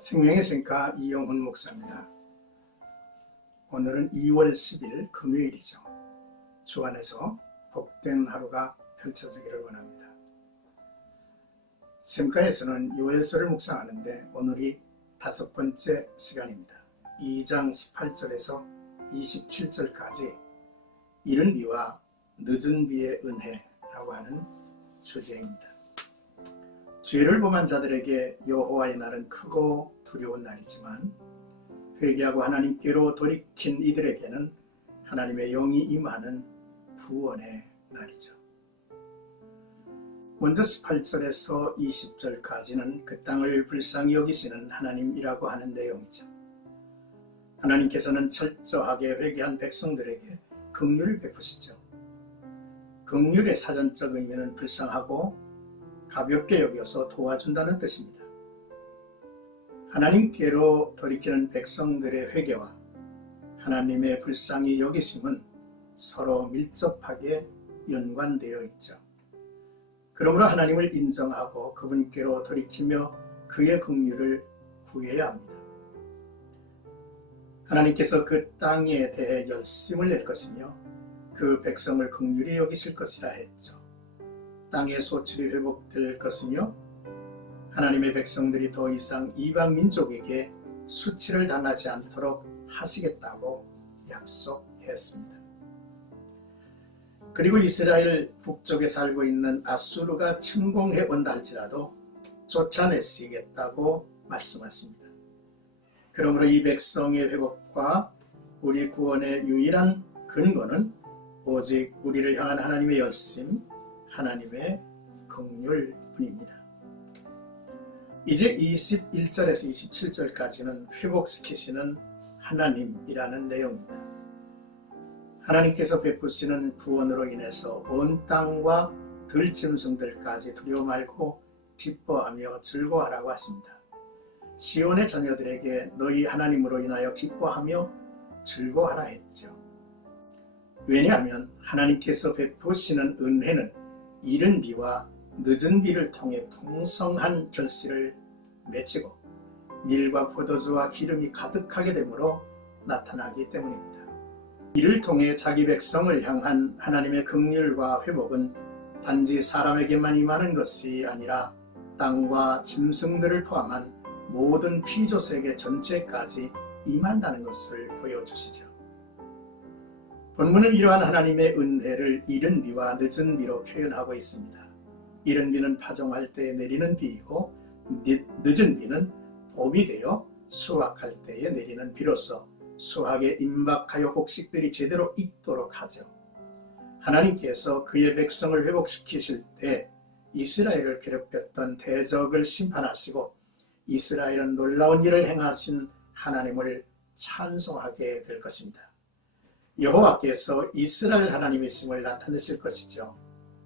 생명의 샘가 이영훈 목사입니다. 오늘은 2월 10일 금요일이죠. 주 안에서 복된 하루가 펼쳐지기를 원합니다. 샘가에서는 요엘서를 묵상하는데 오늘이 5번째 시간입니다. 2장 18절에서 27절까지 이른 비와 늦은 비의 은혜라고 하는 주제입니다. 죄를 범한 자들에게 여호와의 날은 크고 두려운 날이지만 회개하고 하나님께로 돌이킨 이들에게는 하나님의 영이 임하는 구원의 날이죠. 먼저 18절에서 20절까지는 그 땅을 불쌍히 여기시는 하나님이라고 하는 내용이죠. 하나님께서는 철저하게 회개한 백성들에게 긍휼을 베푸시죠. 긍휼의 사전적 의미는 불쌍하고 가볍게 여겨서 도와준다는 뜻입니다. 하나님께로 돌이키는 백성들의 회개와 하나님의 불쌍히 여기심은 서로 밀접하게 연관되어 있죠. 그러므로 하나님을 인정하고 그분께로 돌이키며 그의 긍휼을 구해야 합니다. 하나님께서 그 땅에 대해 열심을 낼 것이며 그 백성을 긍휼히 여기실 것이라 했죠. 땅의 소출이 회복될 것이며 하나님의 백성들이 더 이상 이방 민족에게 수치를 당하지 않도록 하시겠다고 약속했습니다. 그리고 이스라엘 북쪽에 살고 있는 아수르가 침공해 온다 할지라도 쫓아내시겠다고 말씀하십니다. 그러므로 이 백성의 회복과 우리 구원의 유일한 근거는 오직 우리를 향한 하나님의 열심, 하나님의 긍휼뿐입니다. 이제 21절에서 27절까지는 회복시키시는 하나님이라는 내용입니다. 하나님께서 베푸시는 구원으로 인해서 온 땅과 들짐승들까지 두려워 말고 기뻐하며 즐거워하라고 하십니다. 시온의 자녀들에게 너희 하나님으로 인하여 기뻐하며 즐거워하라 했죠. 왜냐하면 하나님께서 베푸시는 은혜는 이른 비와 늦은 비를 통해 풍성한 결실을 맺히고 밀과 포도주와 기름이 가득하게 되므로 나타나기 때문입니다. 이를 통해 자기 백성을 향한 하나님의 긍휼과 회복은 단지 사람에게만 임하는 것이 아니라 땅과 짐승들을 포함한 모든 피조세계 전체까지 임한다는 것을 보여주시죠. 본문은 이러한 하나님의 은혜를 이른 비와 늦은 비로 표현하고 있습니다. 이른 비는 파종할 때 내리는 비이고 늦은 비는 봄이 되어 수확할 때에 내리는 비로서 수확에 임박하여 곡식들이 제대로 익도록 하죠. 하나님께서 그의 백성을 회복시키실 때 이스라엘을 괴롭혔던 대적을 심판하시고 이스라엘은 놀라운 일을 행하신 하나님을 찬송하게 될 것입니다. 여호와께서 이스라엘 하나님이심을 나타내실 것이죠.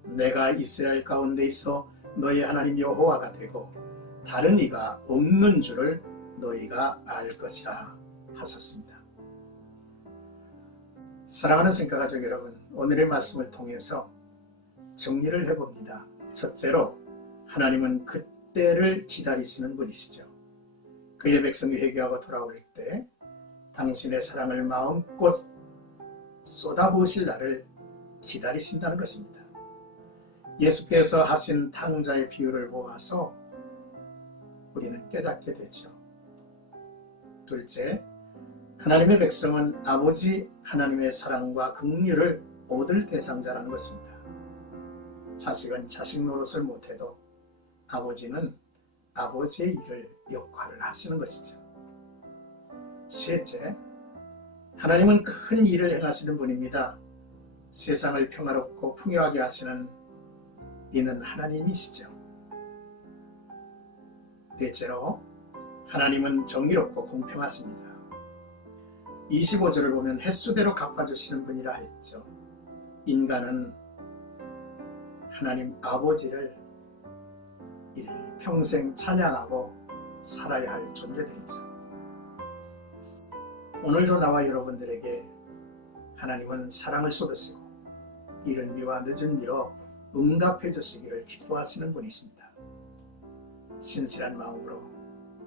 내가 이스라엘 가운데 있어 너희 하나님 여호와가 되고 다른 이가 없는 줄을 너희가 알 것이라 하셨습니다. 사랑하는 샘가가족 여러분, 오늘의 말씀을 통해서 정리를 해봅니다. 첫째로 하나님은 그때를 기다리시는 분이시죠. 그의 백성이 회개하고 돌아올 때 당신의 사랑을 마음껏 쏟아부으실 날을 기다리신다는 것입니다. 예수께서 하신 탕자의 비유를 보아서 우리는 깨닫게 되죠. 둘째, 하나님의 백성은 아버지 하나님의 사랑과 긍휼을 얻을 대상자라는 것입니다. 자식은 자식 노릇을 못해도 아버지는 아버지의 일을 역할을 하시는 것이죠. 셋째, 하나님은 큰 일을 행하시는 분입니다. 세상을 평화롭고 풍요하게 하시는 이는 하나님이시죠. 넷째로 하나님은 정의롭고 공평하십니다. 25절을 보면 횟수대로 갚아주시는 분이라 했죠. 인간은 하나님 아버지를 일평생 찬양하고 살아야 할 존재들이죠. 오늘도 나와 여러분들에게 하나님은 사랑을 쏟으시고 이른 비와 늦은 비로 응답해 주시기를 기뻐하시는 분이십니다. 신실한 마음으로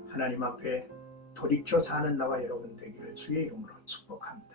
하나님 앞에 돌이켜 사는 나와 여러분 되기를 주의 이름으로 축복합니다.